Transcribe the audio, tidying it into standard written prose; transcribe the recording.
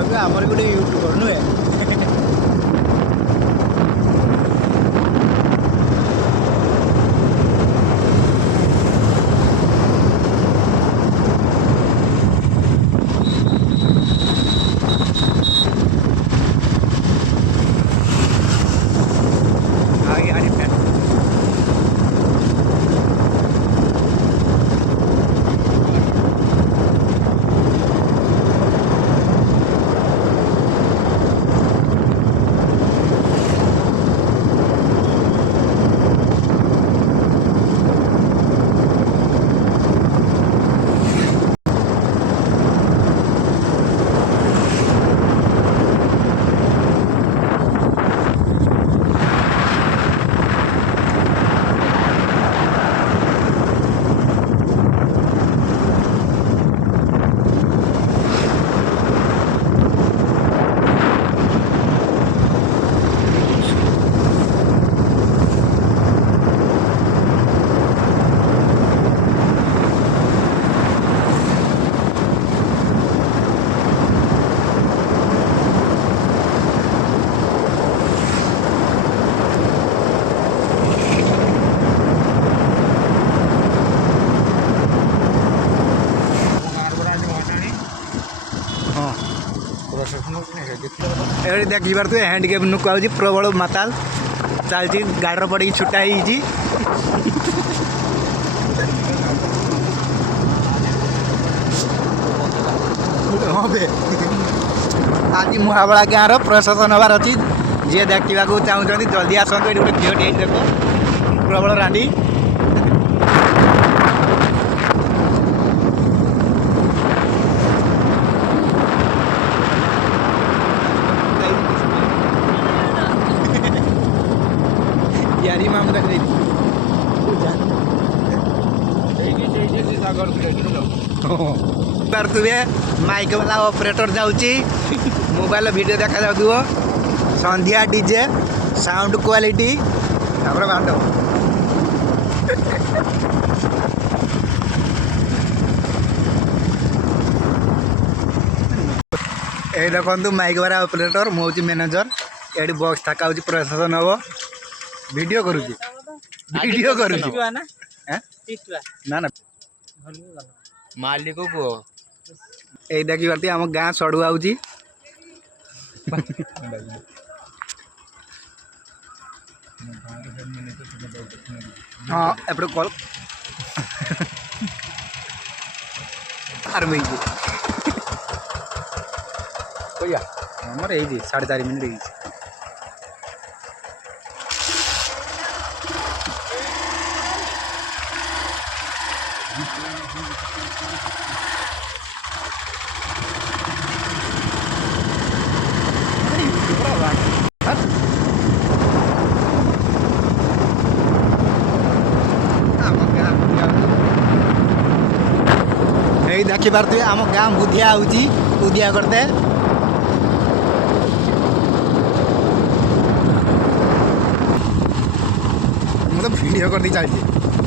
कहबे आमर गोटे यूट्यूबर नुहे ये देखी पारे हैंडकेप नुक आउची प्रबल माताल चलती गाड़ी पड़ी छुटा ही हाँ बे आज मुहाबड़ा गाँव प्रशासन हबार अच्छी जी देखा चाहते जल्दी आसतु ये गोटे झील देख प्रबल रांडी यारी मामू का पारे माइक वाला ऑपरेटर जाऊँगी मोबाइल वीडियो देखा जाऊ संध्या डीजे साउंड क्वालिटी तापर बांट ये देखो माइक वाला ऑपरेटर मुझे मैनेजर ये बॉक्स थका प्रशासन हम वीडियो करुँगी वीडियो करुँगी ना ना मालिक को ये देखी पार्टी आम गाँ सड़ु आउची हाँ एपटे कल आरम हमर ये 4.5 मिनट यही देखी पारे आम गाँ बुधिया होची बुधिया करते मतलब वीडियो कर दी चलती